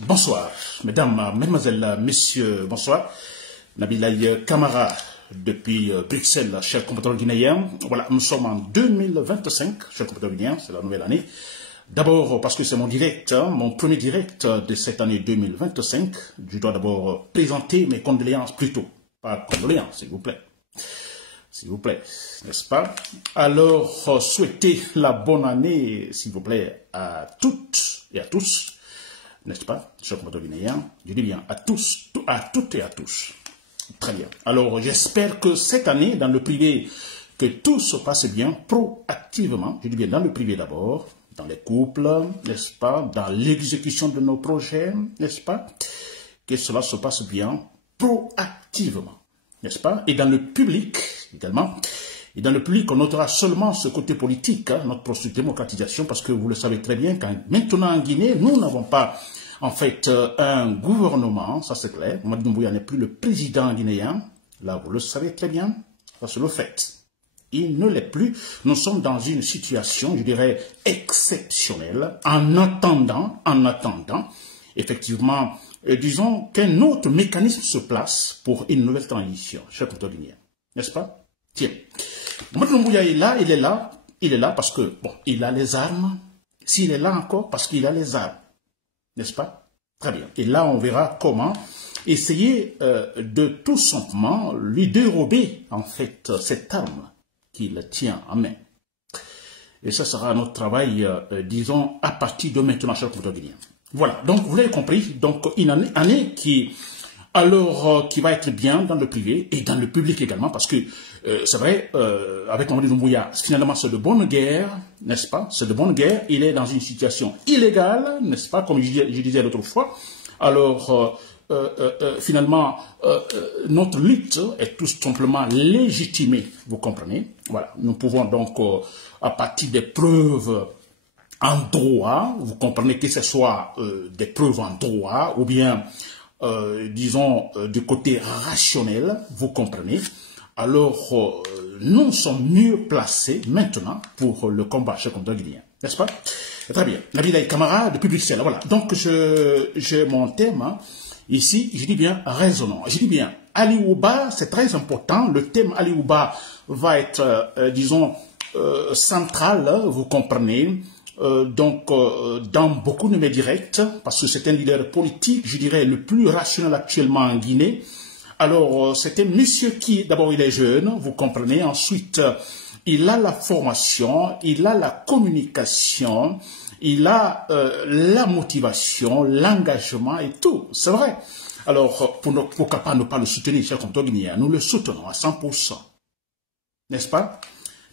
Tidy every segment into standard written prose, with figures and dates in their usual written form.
Bonsoir, mesdames, mesdemoiselles, messieurs, bonsoir. Nabilaï Kamara, depuis Bruxelles, chers compatriotes guinéens. Voilà, nous sommes en 2025, chers compatriotes guinéens, c'est la nouvelle année. D'abord, parce que c'est mon direct, mon premier direct de cette année 2025. Je dois d'abord présenter mes condoléances, plutôt. Pas condoléances, s'il vous plaît. S'il vous plaît, n'est-ce pas? Alors, souhaitez la bonne année, s'il vous plaît, à toutes et à tous. N'est-ce pas, chers compatriotes guinéens? Je dis bien à tous, à toutes et à tous. Très bien. Alors, j'espère que cette année, dans le privé, que tout se passe bien, proactivement. Je dis bien dans le privé d'abord, dans les couples, n'est-ce pas, dans l'exécution de nos projets, n'est-ce pas, que cela se passe bien, proactivement, n'est-ce pas, et dans le public également. Et dans le public, on notera seulement ce côté politique, hein, notre processus de démocratisation, parce que vous le savez très bien, quand maintenant en Guinée, nous n'avons pas, en fait, un gouvernement, ça c'est clair. Mamadi Doumbouya n'est plus le président guinéen. Là, vous le savez très bien, ça c'est le fait. Il ne l'est plus. Nous sommes dans une situation, je dirais, exceptionnelle, en attendant, effectivement, disons qu'un autre mécanisme se place pour une nouvelle transition, chers compatriotes guinéens. N'est-ce pas? Tiens, Mamadi Doumbouya est là, il est là parce que, bon, il a les armes. S'il est là encore, parce qu'il a les armes. N'est-ce pas? Très bien. Et là, on verra comment essayer de tout simplement lui dérober, en fait, cette arme qu'il tient en main. Et ça sera notre travail, disons, à partir de maintenant, chers compatriotes guinéens. Voilà. Donc, vous l'avez compris. Donc, une année qui... Alors, qui va être bien dans le privé et dans le public également, parce que c'est vrai, avec Mamadi Doumbouya, finalement c'est de bonne guerre, n'est-ce pas? C'est de bonne guerre, il est dans une situation illégale, n'est-ce pas? Comme je disais l'autre fois. Alors, finalement, notre lutte est tout simplement légitimée, vous comprenez? Voilà, nous pouvons donc, à partir des preuves en droit, vous comprenez que ce soit des preuves en droit, ou bien... disons, du côté rationnel, vous comprenez, alors nous sommes mieux placés maintenant pour le combat chez le guinéen, n'est-ce pas? Très bien. Nabilaï Kamara depuis Bruxelles, voilà. Donc, j'ai mon thème, hein. Ici, je dis bien raisonnant. Je dis bien, Ali Ouba, c'est très important. Le thème Ali Ouba va être, disons, central, vous comprenez. Dans beaucoup de mes directs, parce que c'est un leader politique, je dirais, le plus rationnel actuellement en Guinée. Alors, c'est un monsieur qui, d'abord, il est jeune, vous comprenez. Ensuite, il a la formation, il a la communication, il a la motivation, l'engagement et tout. C'est vrai. Alors, pourquoi pas ne pas le soutenir, chers compatriotes guinéens? Nous le soutenons à 100%. N'est-ce pas?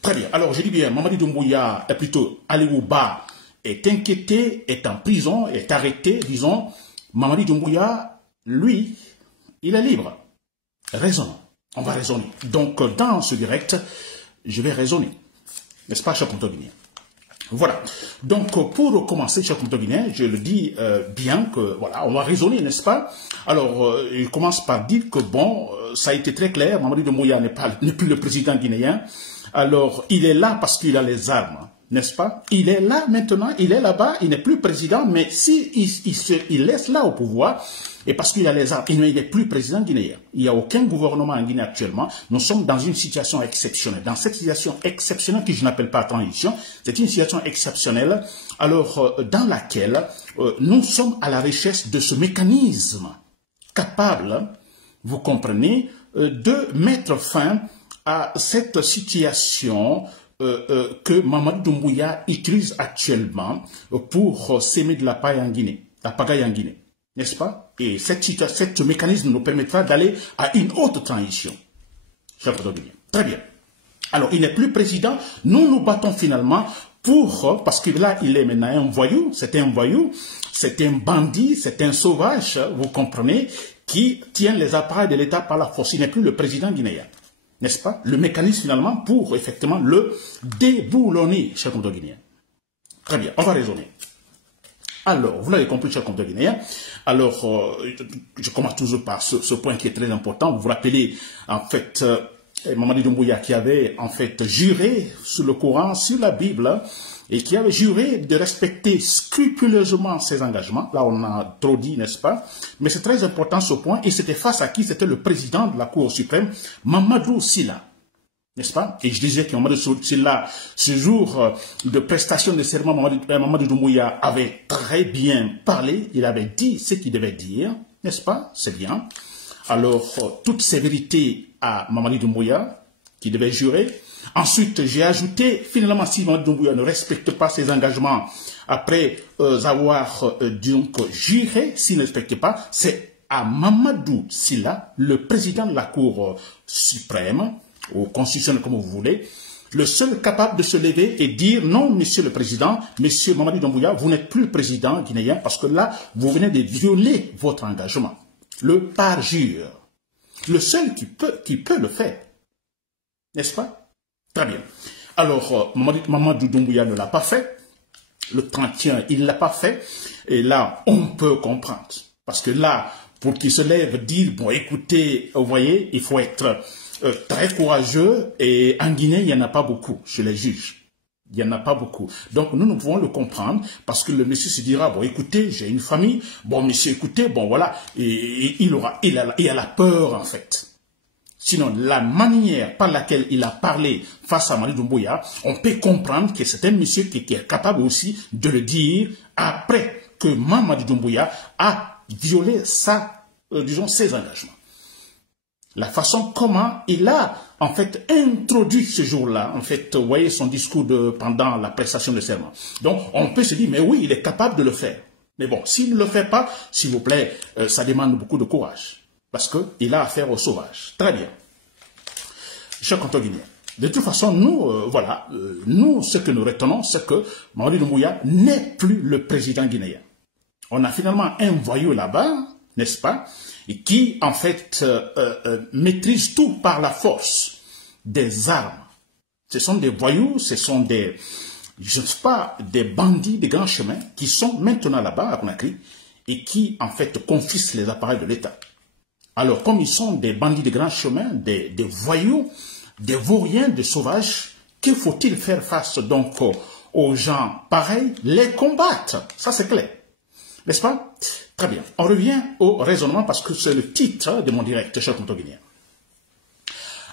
Très bien. Alors, je dis bien, Mamadi Doumbouya, plutôt Ali Ouba, est inquiété, est en prison, est arrêté, disons. Mamadi Doumbouya, lui, il est libre. Raisonnons. On va raisonner. Donc, dans ce direct, je vais raisonner. N'est-ce pas, chers compatriotes guinéens? Voilà. Donc, pour commencer, chers compatriotes guinéens, je le dis bien que, voilà, on va raisonner, n'est-ce pas? Alors, je commence par dire que, bon, ça a été très clair, Mamadi Doumbouya n'est plus le président guinéen. Alors, il est là parce qu'il a les armes, n'est-ce pas? Il est là maintenant, il est là-bas, il n'est plus président, mais il laisse là au pouvoir, et parce qu'il a les armes, il n'est plus président guinéen. Il n'y a aucun gouvernement en Guinée actuellement. Nous sommes dans une situation exceptionnelle. Dans cette situation exceptionnelle, que je n'appelle pas transition, c'est une situation exceptionnelle, alors dans laquelle nous sommes à la recherche de ce mécanisme capable, vous comprenez, de mettre fin à cette situation que Mamadi Doumbouya utilise actuellement pour s'aimer de la paille en Guinée, la pagaille en Guinée, n'est-ce pas? Et ce mécanisme nous permettra d'aller à une autre transition. Très bien. Alors, il n'est plus président. Nous nous battons finalement parce que là, il est maintenant un voyou, c'est un bandit, c'est un sauvage, vous comprenez, qui tient les appareils de l'État par la force. Il n'est plus le président guinéen. N'est-ce pas? Le mécanisme finalement pour effectivement le déboulonner, chers compatriotes guinéens. Très bien, on va raisonner. Alors, vous l'avez compris, chers compatriotes guinéens. Alors, je commence toujours par ce point qui est très important. Vous vous rappelez, en fait, Mamadi Doumbouya qui avait en fait juré sur le Coran, sur la Bible, et qui avait juré de respecter scrupuleusement ses engagements. Là, on a trop dit, n'est-ce pas? Mais c'est très important ce point, et c'était face à qui? C'était le président de la Cour suprême, Mamadou Sylla. N'est-ce pas? Et je disais que Mamadou Sylla, ce jour de prestation de serment, Mamadou Doumbouya avait très bien parlé, il avait dit ce qu'il devait dire, n'est-ce pas? C'est bien. Alors, toutes ces vérités à Mamadou Doumbouya, qui devait jurer. Ensuite, j'ai ajouté, finalement, si Mamadou Doumbouya ne respecte pas ses engagements après avoir donc juré, s'il ne respecte pas, c'est à Mamadou Sylla, le président de la Cour suprême, ou constitutionnelle comme vous voulez, le seul capable de se lever et dire non, monsieur le président, monsieur Mamadou Doumbouya, vous n'êtes plus le président guinéen parce que là, vous venez de violer votre engagement. Le parjure. Le seul qui peut le faire. N'est-ce pas? Très bien. Alors, Mamadou Doumbouya ne l'a pas fait. Le 31, il ne l'a pas fait. Et là, on peut comprendre. Parce que là, pour qu'il se lève, dire, bon, écoutez, vous voyez, il faut être très courageux. Et en Guinée, il n'y en a pas beaucoup, chez les juges. Il n'y en a pas beaucoup. Donc, nous pouvons le comprendre parce que le monsieur se dira, bon, écoutez, j'ai une famille. Bon, monsieur, écoutez, bon, voilà. Et il a la peur, en fait. Sinon, la manière par laquelle il a parlé face à Mamadou Doumbouya, on peut comprendre que c'est un monsieur qui est capable aussi de le dire après que Mamadou Doumbouya a violé ses engagements. La façon comment il a, en fait, introduit ce jour-là, en fait, vous voyez son discours pendant la prestation de serment. Donc, on peut se dire, mais oui, il est capable de le faire. Mais bon, s'il ne le fait pas, s'il vous plaît, ça demande beaucoup de courage. Parce qu'il a affaire aux sauvages. Très bien. Chers Guinéens, de toute façon, nous, voilà, nous, ce que nous retenons, c'est que Mamadou Doumbouya n'est plus le président guinéen. On a finalement un voyou là-bas, n'est-ce pas, et qui, en fait, maîtrise tout par la force des armes. Ce sont des voyous, ce sont des, je ne sais pas, des bandits de grands chemins qui sont maintenant là-bas à Conakry et qui, en fait, confisquent les appareils de l'État. Alors, comme ils sont des bandits de grands chemins, des voyous, des vauriens, des sauvages, que faut-il faire face donc aux gens pareils? Les combattre, ça c'est clair. N'est-ce pas? Très bien. On revient au raisonnement parce que c'est le titre de mon direct, cher Guinéen.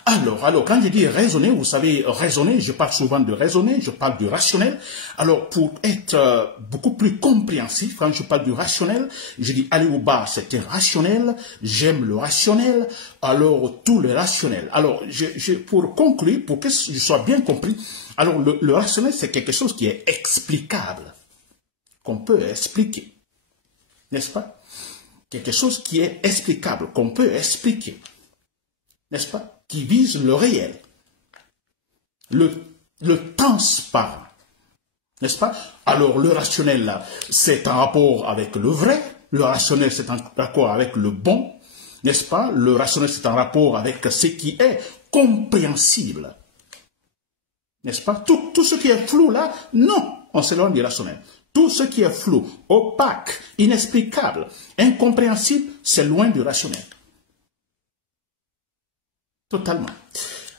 Alors, quand je dis raisonner, vous savez, raisonner, je parle souvent de raisonner, je parle du rationnel. Alors, pour être beaucoup plus compréhensif, quand je parle du rationnel, je dis aller au bas, c'était rationnel, j'aime le rationnel, alors tout le rationnel. Alors, pour conclure, pour que je sois bien compris, alors le rationnel, c'est quelque chose qui est explicable, qu'on peut expliquer, n'est-ce pas? Quelque chose qui est explicable, qu'on peut expliquer, n'est-ce pas? Qui vise le réel, le transparent, n'est-ce pas? Alors le rationnel, là, c'est en rapport avec le vrai, le rationnel, c'est en rapport avec le bon, n'est-ce pas? Le rationnel, c'est en rapport avec ce qui est compréhensible, n'est-ce pas? Tout ce qui est flou, là, non, on s'éloigne du rationnel. Tout ce qui est flou, opaque, inexplicable, incompréhensible, c'est loin du rationnel. Totalement.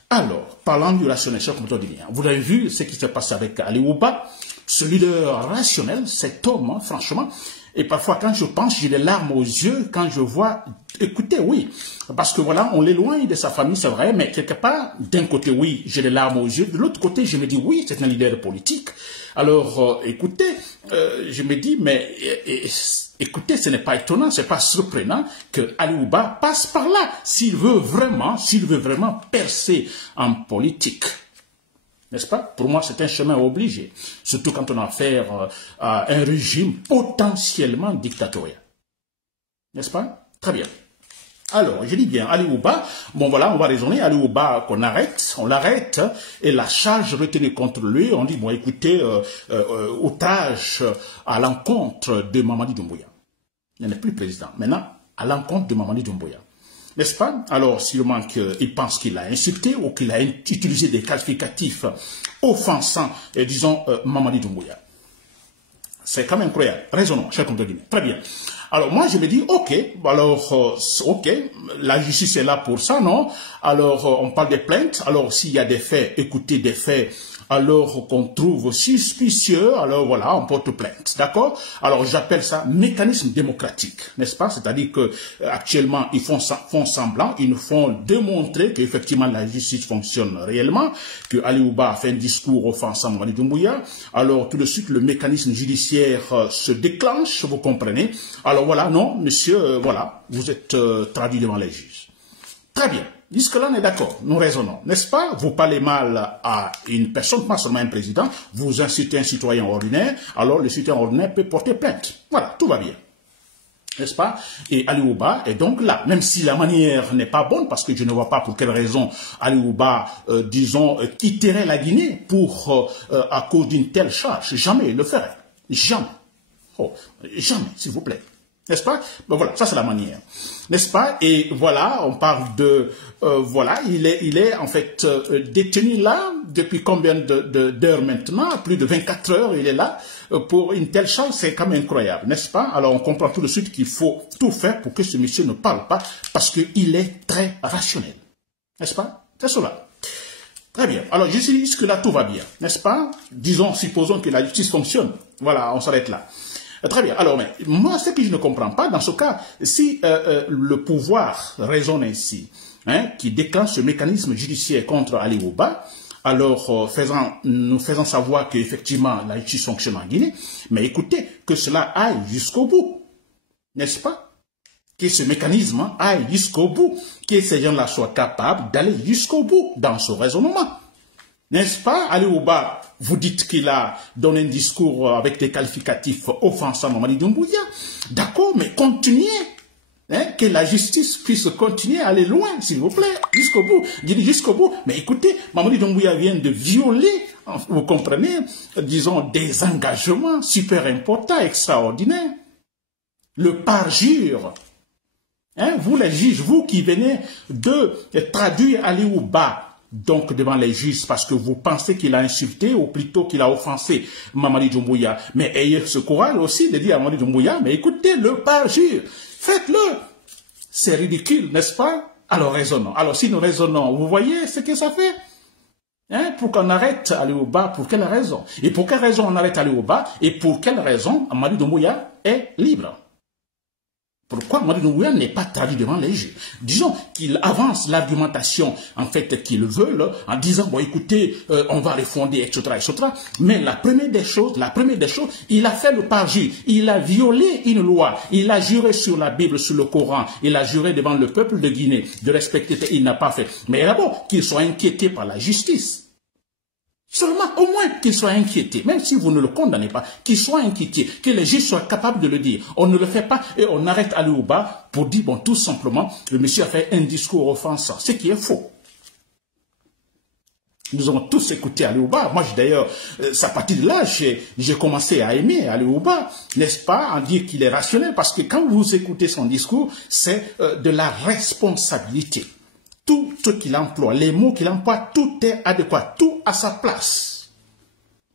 Alors, parlant du rationnel, cher Guinéen, vous avez vu ce qui s'est passé avec Ali Ouba, ce leader rationnel, cet homme, hein, franchement, et parfois quand je pense, j'ai des larmes aux yeux quand je vois, écoutez, oui, parce que voilà, on l'éloigne de sa famille, c'est vrai, mais quelque part, d'un côté, oui, j'ai des larmes aux yeux, de l'autre côté, je me dis, oui, c'est un leader politique. Alors, écoutez, je me dis, mais écoutez, ce n'est pas étonnant, ce n'est pas surprenant que Ali Ouba passe par là, s'il veut vraiment percer en politique. N'est-ce pas? Pour moi, c'est un chemin obligé, surtout quand on a affaire à un régime potentiellement dictatorial. N'est-ce pas? Très bien. Alors, je dis bien, Ali Ouba, bon voilà, on va raisonner, Ali Ouba qu'on arrête, on l'arrête, et la charge retenue contre lui, on dit, bon écoutez, otage à l'encontre de Mamadou Doumbouya. Il n'est plus président. Maintenant, à l'encontre de Mamadou Doumbouya. N'est-ce pas? Alors, sûrement qu'il pense qu'il a insulté ou qu'il a utilisé des qualificatifs offensant, disons, Mamadou Doumbouya. C'est quand même incroyable. Raisonnons, cher Guinéen. Très bien. Alors, moi, je me dis, ok, alors, ok, la justice est là pour ça, non? Alors, on parle des plaintes. Alors, s'il y a des faits, écoutez, des faits alors qu'on trouve suspicieux, alors voilà, on porte plainte, d'accord? Alors j'appelle ça mécanisme démocratique, n'est-ce pas? C'est-à-dire que actuellement ils font semblant, ils nous font démontrer qu'effectivement la justice fonctionne réellement, que Ali Ouba a fait un discours offensant Mamadi Doumbouya, alors tout de suite le mécanisme judiciaire se déclenche, vous comprenez? Alors voilà, non, monsieur, voilà, vous êtes traduit devant les juges. Très bien. Jusque-là, on est d'accord, nous raisonnons, n'est-ce pas? Vous parlez mal à une personne, pas seulement un président, vous incitez un citoyen ordinaire, alors le citoyen ordinaire peut porter plainte. Voilà, tout va bien. N'est-ce pas? Et Ali Ouba est donc là, même si la manière n'est pas bonne, parce que je ne vois pas pour quelle raison Ali Ouba, disons, quitterait la Guinée pour, à cause d'une telle charge. Jamais il le ferait. Jamais. Oh, jamais, s'il vous plaît. N'est-ce pas? Ben voilà, ça c'est la manière. N'est-ce pas? Et voilà, on parle de... voilà, il est en fait détenu là depuis combien d'heures maintenant? Plus de 24 heures, il est là. Pour une telle chose, c'est quand même incroyable, n'est-ce pas? Alors on comprend tout de suite qu'il faut tout faire pour que ce monsieur ne parle pas, parce qu'il est très rationnel. N'est-ce pas? C'est cela. Très bien. Alors jusque-là, tout va bien, n'est-ce pas? Disons, supposons que la justice fonctionne. Voilà, on s'arrête là. Très bien. Alors, mais moi, ce que je ne comprends pas, dans ce cas, si le pouvoir raisonne ainsi, hein, qui déclenche ce mécanisme judiciaire contre Ali Ouba, alors nous faisons savoir qu'effectivement la justice fonctionne en Guinée, mais écoutez, que cela aille jusqu'au bout, n'est-ce pas? Que ce mécanisme aille jusqu'au bout, que ces gens-là soient capables d'aller jusqu'au bout dans ce raisonnement. N'est-ce pas? Ali Ouba, vous dites qu'il a donné un discours avec des qualificatifs offensants à Mamadi Doumbouya. D'accord, mais continuez. Hein, que la justice puisse continuer à aller loin, s'il vous plaît, jusqu'au bout. Je dis jusqu'au bout. Mais écoutez, Mamadi Doumbouya vient de violer, vous comprenez, disons, des engagements super importants, extraordinaires. Le parjure. Hein, vous les juges, vous qui venez de traduire Ali Ouba, donc devant les juges, parce que vous pensez qu'il a insulté ou plutôt qu'il a offensé Mamadi Doumbouya. Mais ayez ce courage aussi de dire à Mamadi Doumbouya, mais écoutez, le parjure, faites-le. C'est ridicule, n'est-ce pas? Alors raisonnons. Alors si nous raisonnons, vous voyez ce que ça fait? Hein, pour qu'on arrête Ali Ouba, pour quelle raison? Et pour quelle raison on arrête Ali Ouba? Et pour quelle raison Mamadi Doumbouya est libre? Pourquoi Mamadi Doumbouya n'est pas traduit devant les juges? Disons qu'il avance l'argumentation, en fait, qu'ils veulent, en disant, bon, écoutez, on va les fonder, etc., etc. Mais la première des choses, il a fait le parjure. Il a violé une loi. Il a juré sur la Bible, sur le Coran. Il a juré devant le peuple de Guinée de respecter. Il n'a pas fait. Mais d'abord, qu'il soit inquiété par la justice. Seulement, au moins qu'il soit inquiété, même si vous ne le condamnez pas, qu'il soit inquiété, que les juges soient capables de le dire. On ne le fait pas et on arrête Ali Ouba pour dire, bon, tout simplement, le monsieur a fait un discours offensant, ce qui est faux. Nous avons tous écouté Ali Ouba. Moi, d'ailleurs, c'est à partir de là, j'ai commencé à aimer Ali Ouba, n'est-ce pas, en dire qu'il est rationnel, parce que quand vous écoutez son discours, c'est de la responsabilité. Tout ce qu'il emploie, les mots qu'il emploie, tout est adéquat, tout à sa place.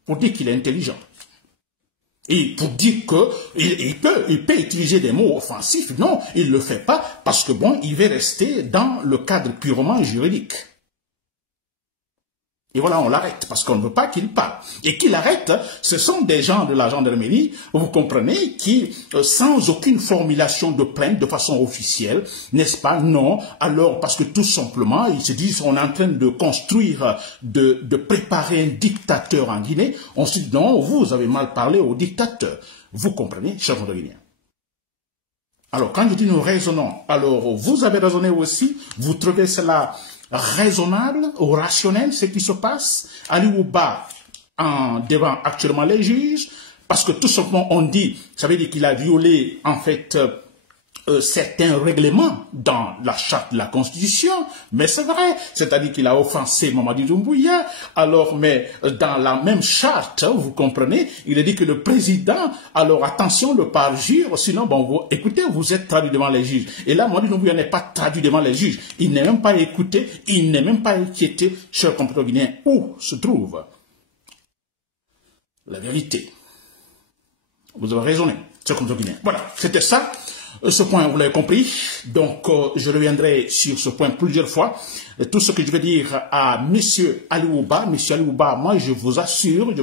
Pour dire qu'il est intelligent. Et pour dire qu'il peut utiliser des mots offensifs. Non, il ne le fait pas parce que bon, il veut rester dans le cadre purement juridique. Et voilà, on l'arrête parce qu'on ne veut pas qu'il parle. Et qu'il arrête, ce sont des gens de la gendarmerie, vous comprenez, qui, sans aucune formulation de plainte de façon officielle, n'est-ce pas, non, alors parce que tout simplement, ils se disent, on est en train de construire, de préparer un dictateur en Guinée, on se dit, non, vous avez mal parlé au dictateur. Vous comprenez, chers Guinéens. Alors, quand je dis nous raisonnons, alors vous avez raisonné aussi, vous trouvez cela raisonnable ou rationnel, ce qui se passe? Ali Ouba devant actuellement les juges, parce que tout simplement on dit, ça veut dire qu'il a violé en fait certains règlements dans la charte de la Constitution, mais c'est vrai, c'est-à-dire qu'il a offensé Mamadi Doumbouya, alors mais dans la même charte, vous comprenez, il a dit que le président, alors attention, le parjure, sinon, bon, vous, écoutez, vous êtes traduit devant les juges. Et là, Mamadi Doumbouya n'est pas traduit devant les juges, il n'est même pas écouté, il n'est même pas inquiété, chers compatriotes guinéens, où se trouve la vérité. Vous avez raisonné, chers compatriotes guinéens. Voilà, c'était ça. Ce point, vous l'avez compris, donc je reviendrai sur ce point plusieurs fois. Tout ce que je vais dire à Monsieur Aliouba, moi je vous assure,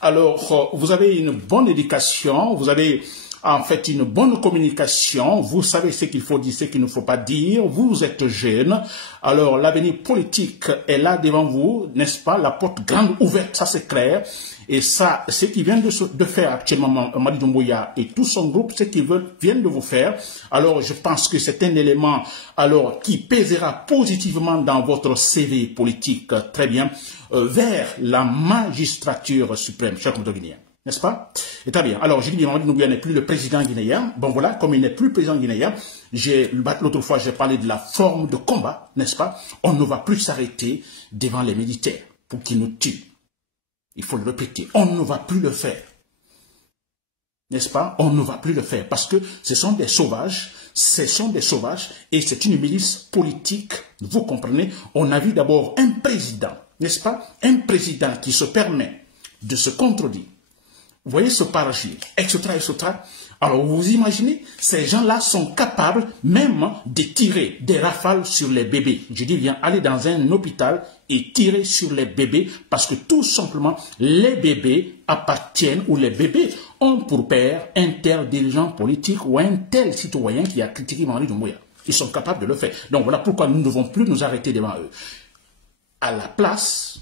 alors vous avez une bonne éducation, vous avez en fait une bonne communication, vous savez ce qu'il faut dire, ce qu'il ne faut pas dire, vous êtes jeune, alors l'avenir politique est là devant vous, n'est-ce pas, la porte grande ouverte, ça c'est clair, et ça, ce qu'ils viennent de faire actuellement Mamadi Doumbouya et tout son groupe, ce qu'ils viennent de vous faire, alors je pense que c'est un élément alors qui pèsera positivement dans votre CV politique, très bien, vers la magistrature suprême, chers compatriotes guinéens. N'est-ce pas? Et très bien. Alors, je dis bien, Mamadi Doumbouya n'est plus le président guinéen. Bon, voilà, comme il n'est plus président guinéen, l'autre fois, j'ai parlé de la forme de combat, n'est-ce pas? On ne va plus s'arrêter devant les militaires pour qu'ils nous tuent. Il faut le répéter. On ne va plus le faire. N'est-ce pas? On ne va plus le faire parce que ce sont des sauvages. Et c'est une milice politique. Vous comprenez? On a vu d'abord un président, n'est-ce pas? Un président qui se permet de se contredire. Vous voyez ce paragir, etc., etc. Alors, vous imaginez, ces gens-là sont capables même de tirer des rafales sur les bébés. Je dis bien, aller dans un hôpital et tirer sur les bébés parce que tout simplement, les bébés appartiennent ou les bébés ont pour père un tel dirigeant politique ou un tel citoyen qui a critiqué Mamadi Doumbouya. Ils sont capables de le faire. Donc, voilà pourquoi nous ne devons plus nous arrêter devant eux. À la place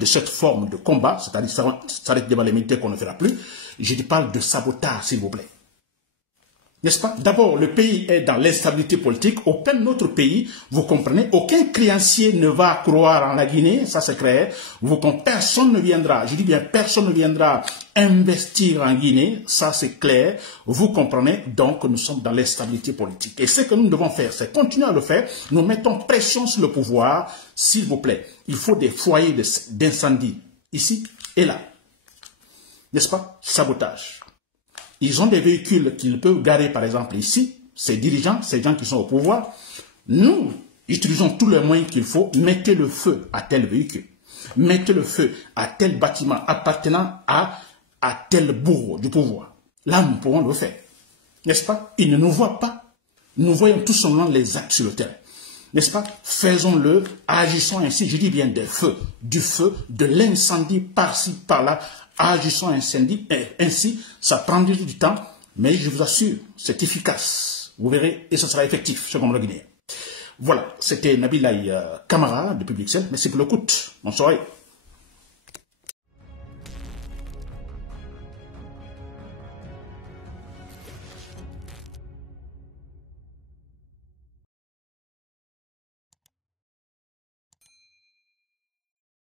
de cette forme de combat, c'est-à-dire ça devant les militaires qu'on ne fera plus, je parle de sabotage, s'il vous plaît. N'est-ce pas? D'abord, le pays est dans l'instabilité politique. Aucun autre pays, vous comprenez, aucun créancier ne va croire en la Guinée, ça c'est clair. Personne ne viendra, je dis bien personne ne viendra investir en Guinée, ça c'est clair. Vous comprenez, donc nous sommes dans l'instabilité politique. Et ce que nous devons faire, c'est continuer à le faire. Nous mettons pression sur le pouvoir, s'il vous plaît. Il faut des foyers d'incendie, ici et là. N'est-ce pas? Sabotage. Ils ont des véhicules qu'ils peuvent garer, par exemple, ici, ces dirigeants, ces gens qui sont au pouvoir. Nous utilisons tous les moyens qu'il faut. Mettez le feu à tel véhicule. Mettez le feu à tel bâtiment appartenant à tel bourreau du pouvoir. Là, nous pouvons le faire. N'est-ce pas? Ils ne nous voient pas. Nous voyons tout simplement les actes sur le terrain. N'est-ce pas? Faisons-le, agissons ainsi, je dis bien des feux, du feu, de l'incendie par-ci, par-là, agissons ainsi, ça prend du temps, mais je vous assure, c'est efficace. Vous verrez, et ce sera effectif, ce comme le Guinéen. Voilà, c'était Nabilaï Camara de Public Cell. Merci pour l'écoute. Bonsoir.